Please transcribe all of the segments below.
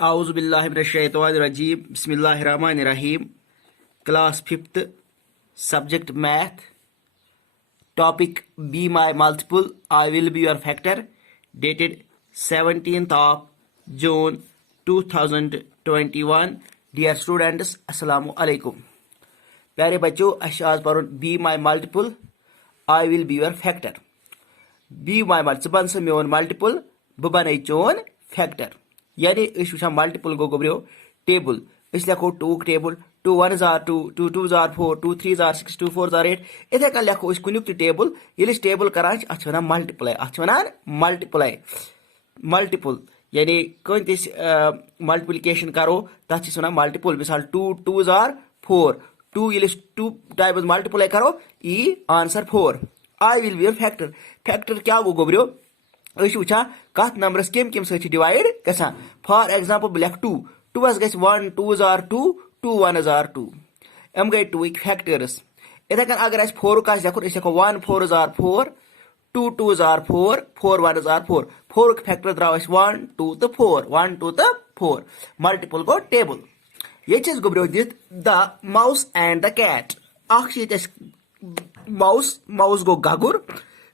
Auzubillahiminash-shaytanir-rajeem. Bismillahir-rahmanir-rahim. Class 5th, subject math. Topic Be my multiple. I will be your factor. Dated 17th of June 2021. Dear students, Assalamu alaikum. प्यारे बच्चों, आज पढ़न Be my multiple. I will be your factor. Be my multiple. बन से main multiple. बने चोन factor. यानी इस वुचान multiple गो गोब्रियो table इस लेखो 2 table 2 1s are 2 2 2s are 4 2 3s are 6 2 4s are 8 इथे कन लेखो इस कुनुक टेबल ये टेबल करान अच्छा मल्टीप्लाई अच्छा मल्टीप्लाई मल्टीपल यानी कस मल्टीप्लिकेशन करो तथ मल्टीपल मिसाल 2 2s are 4 2 ये 2 टाइम्स मल्टीप्लाई करो ई answer 4 I will be factor factor क्या गो गोब्रियो वुचा कत नंबरस कम सत डिवाइड गसान फॉर एग्जांपल बह लेख 2 2 गस 1 2s are 2 2 1s are 2 M गई 2 फैक्टर्स इथे कन अगर 4 का लेखुन लेखो 1 4s are 4 2 2s are 4 4 1s are 4 4 factor द्राव 1 2 तो 4 1 2 तो 4 मल्टीपल गो टेबल ये गोब्रो दित the mouse and the cat mouse mouse गो गगुर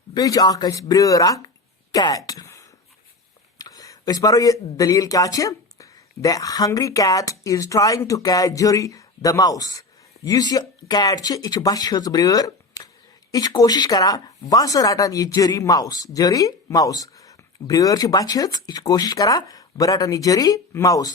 बे ब्रर cat. इस पर ये दलील क्या है? The hungry cat is trying to catch Jerry the mouse. Use ये cat छे इच बच हज ब्रर इच कोशिश करा बस रटन ये Jerry mouse ब्रर छे बच हज इच कोशिश करा बरटन ये Jerry mouse.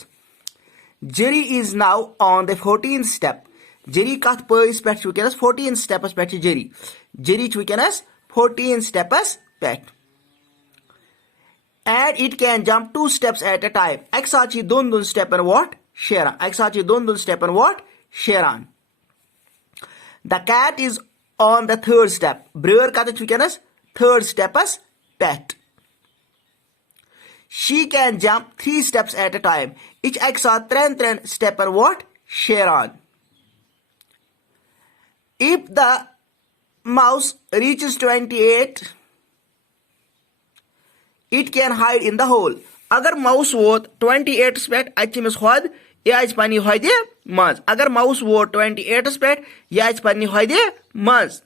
Jerry is now on the 14th step. Jerry कत पैस पे 14 steps पे Jerry च 14 steps पे and it can jump 2 steps at a time. Ek sachi don step and what? Sharan. Ek sachi don step and what? Sharan. The cat is on the 3rd step. Brr kata chukenas 3rd step as pet. She can jump 3 steps at a time. Ich ek sa tren step and what? Sharan. If the mouse reaches 28, it can hide in the hole. अगर mouse वोत 28 पे अचमिस हद यह पन्नी हदे मज अगर mouse वोत 28 पे यह पन्नी हदे मज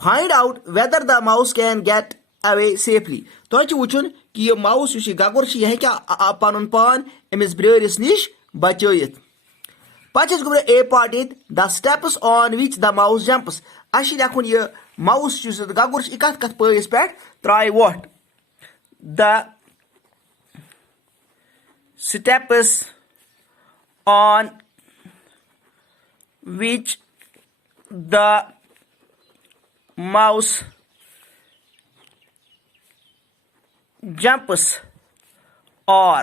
find out whether the mouse can get away safely तो वुचन कि यह माउस यह गगुर यह क्या पन पान अमिस ब्ररिस निश बचत पे गुब्र ए पार्ट ये the steps on which the mouse jumps अश लेखुन यह माउस गगुर कत कत पैस पे त्राय vote the steps on which the mouse jumps or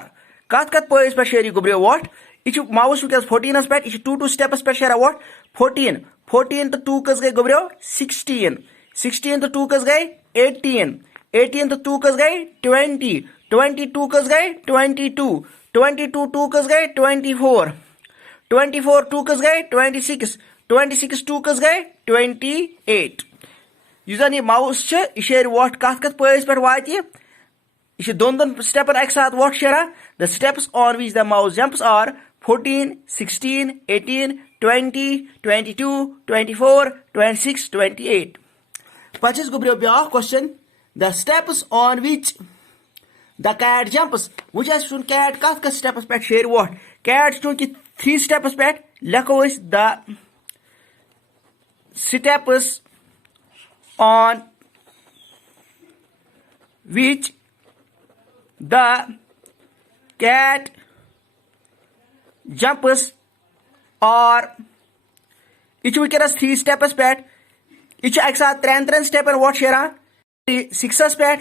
कत कत पैस पे शेरी गुब्रियो वोट यह माउस वुकस 14 पे 2 स्टेप्स पे शेरा वोट 14 14 तो 2 कस गई गुब्रियो 16 16 तो 2 कस गई 18 18 तो 2 कस गई 20 22 कस गई 22 22 2 कस गई 24 24 2 कस गई 26 26 2 कस गई 28 युजन ये माउस शेर वोट कत कत पैस पे वात यह दोन स्टेपन एक साथ वोट शेरा the steps on which the mouse jumps are 14 16 18 20 22 24 26 28 पचीस गुब्रियो ब्या question the steps on which the cat jumps which has shown cat कत steps पे शेर वोट cat चूंकि 3 steps पे लिखो the steps on which the cat jumps और यह वुकस 3 steps पे यह एक साथ 3 स्टेपन वोट शेरा 6 पे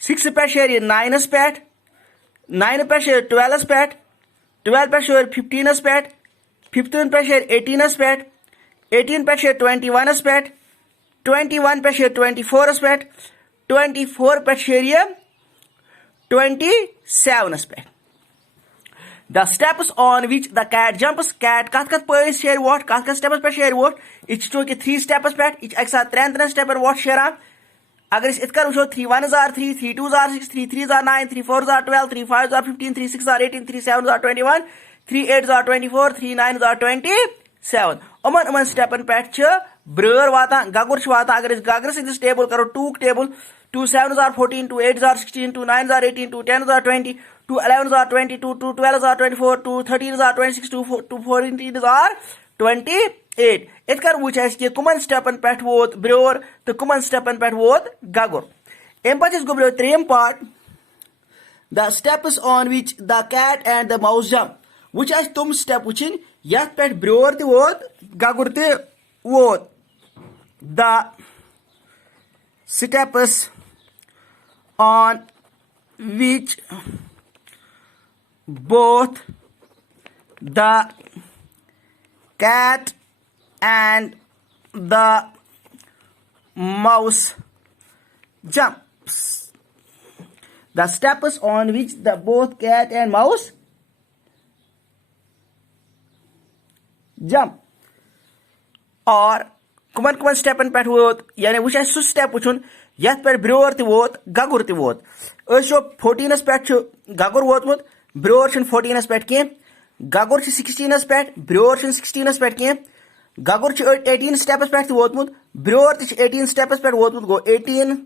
6 पे शेर 9 पे 9 पे शेर 12 पे 12 पे शेर 15 पे 15 पे शेर 18 पे 18 पे शेर 21 पे 21 पे शेर 24 पे 24 पे शेर 27 पे The steps on which the cat jumps cat कत पैस शेर वोट कत स्टेप्स पे शेर वोट यह चूंकि 3 स्टेप्स पे एक साथ 3 स्टेपन वोट शेरा अगर इत कर वो 3 1 3 3 2 6 3 3 9 3 4 12 3 5 15 3 6 18 3 7 21 3 8 24 3 9 27 अमन स्टेपन पे ब्रर वाता गगुर वाता अगर गगर सिंदिस टेबल करो 2 टेबल 2 7 14 2 8 16 2 9 18 2 10 20 2 11 22 2 12 24 2 13 26 2 14 28 इत कर वो कमन स्टेपन पे वोत ब्रोर तो कमन स्टेपन पे वोत गगुर अम पे गो ब्रो त्रेम part the steps on which the cat and the mouse jump वो तुम स्टेप वुचन यथ पे ब्रोर त वोत गगुर त वोत the steps on which both the cat and the mouse jumps. The steps on which the both cat and mouse jump. और कमन स्टेपन पे वोत यानी वो सह स्टेप वुचन यथ पे ब्रोर त वोत गगुर त वोत 14 पे गगुर वोतमुत ब्रोर 14 पे कह गगुर 16 पे ब्रोर 16 पे कह गगुर 18 स्टेप्स पे वोतमुत ब्रोर त 18 स्टेप्स पे वोतमुत गो 18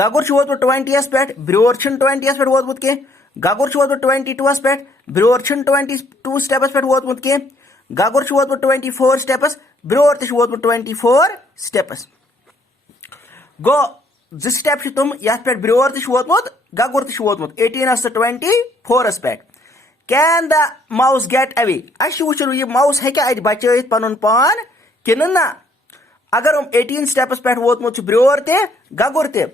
गगुर वोतमुत 20 पे ब्रोर 20 पे वोतमुत कह गगुर वोतमुत 22 पे ब्रोर 22 स्टेप्स पे वोतमुत कह गगुर वोतमुत 24 स्टेप्स ब्रोर त वोतमुत 24 स्टेप्स गो 2 स्टेप तुम यथ पे ब्रोर त वोतमुत गगुर त वोतमुत 18 तो 24 पे can the mouse get away अस वुचन यह माउस हेक्या अत बचत पनुन पान किन ना अगर 18 स्टेप्स पे वोतमुत ब्रोर त गगुर त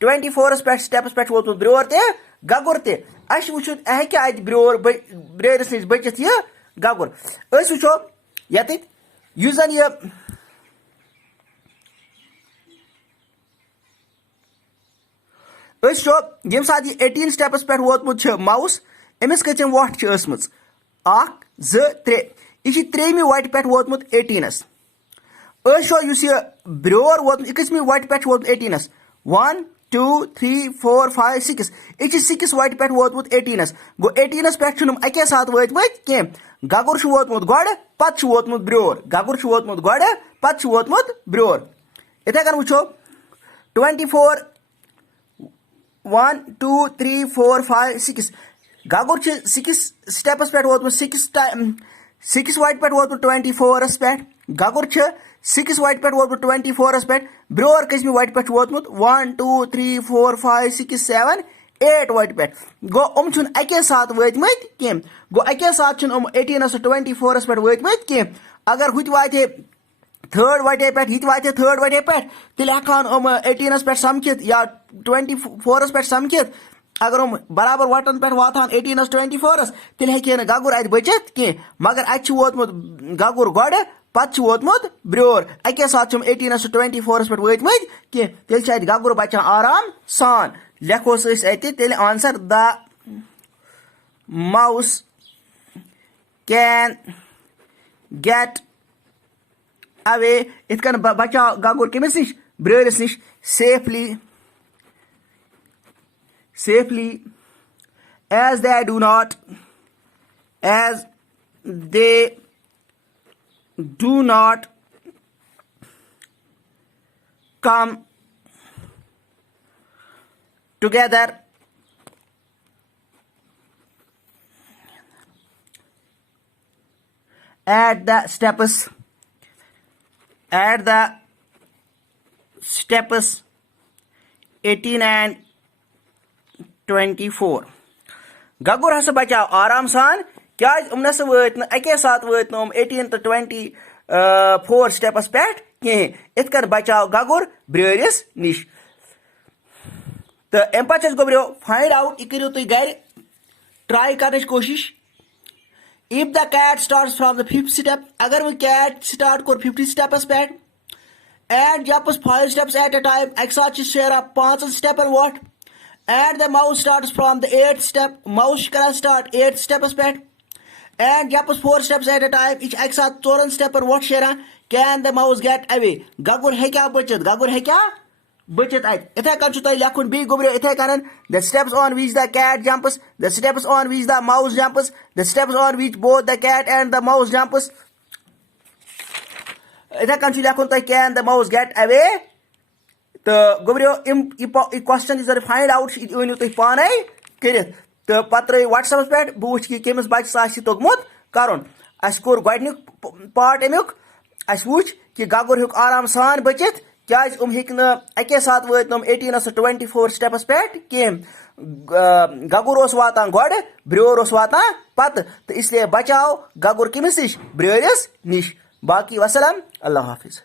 24 पे स्टेप्स पे वोतमुत ब्रोर त गगुर त अस वुचन हेक्या अत ब्रोरस नश बचत यह गगुर अस वुचो यत युस जन यह यम सात 18 स्टेप्स पे वोतमुत माउस अमिस कम वट च 1 2 3 यह त्रेमि वट पे वोतमुत 18 यह ब्रोर वोतमुत यह कस्मि वट पे वोतमुत 18 1 2 3 4 5 6 यह 6 वट पे वोतमुत 18 गो 18 पे अके साथ वोतमुत कह गगुर वोतमुत गो पत वोतमुत ब्रोर गगुर वोतमुत गो पत वोतमुत ब्रोर इथे कन वो 24 1 2 3 4 5 6 गगुर 6 स्टेप्स पे वोतमुत 6 वट पे वोतमुत 24 पे गगुर 6 वट पे वोतमुत 24 पे ब्रोर कस्मि वट पे वोतमुत 1 2 3 4 5 6 7 8 वट पे गो छुन अके साथ वतमत कह गो अके साथ 18 तो 24 पे वतमत कह अगर हुत वाते थर्ड वटे पे हित वाते थर्ड वटे पे तेल हेकान 18 पे समखित या 24 पे समखित अगर बराबर वटन पे वातान 18 24 तेल हेके गगुर अत बचित कह मगर अत वोतमुत गगुर गो पत वोतमुत ब्रोर अके साथ 18 तो 24 पे वतमत कह तेल गगुर बचान आराम सान लेखोस तेल answer the mouse can get away इत कन बचाओ गगुर कमिस नश ब्रोरस नश safely as they do not come together at the steps 18 and 24 गगुर हसा बचाओ आराम सान क्या नस वत अके साथ वत 18 तो 24 स्टेप्स पे कह इत कर बचाओ गगुर ब्रोरिस नश तो अम पे गो फाइंड आउट यह करो तुम गर ट्राई कर कोशिश if the cat starts from the 5th step अगर वो कैट स्टार्ट कर 50 स्टेप्स पे and jumps 5 steps at a time एक साथ शेरा 5 स्टेपन वोट and the mouse starts from the 8th step mouse kara start 8th steps pe and jumps 4 steps at a time each ek sath 4 step per what share can the mouse get away gagur hai kya bachat gagur hai kya बचित अत इथे कन तुम लिखुन बी गुब्रियो इथे कन the steps on which the cat jumps the steps on which the mouse jumps the steps on which both the cat and the mouse jumps इथे कन लिखुन तुम can the mouse get away तो गुब्रियो क्वेश्चन इज फाइंड आउट वन तुम पाने कर तो पे व्हाट्सएप पे बह वो कि कमिस बच्चस तोगमुत कर कोर गोडनुक पार्ट अमुक वो कि गगुर हेक आराम सान बचित क्या हेक अके साथ वत 18 से 24 स्टेपस पे कहें गगुर वातान गोड ब्रोर वातान पत तो इसलिए बचाओ गगुर कमिस नश ब्रोरिस नश बाकी वसलम अल्लाह हाफिज।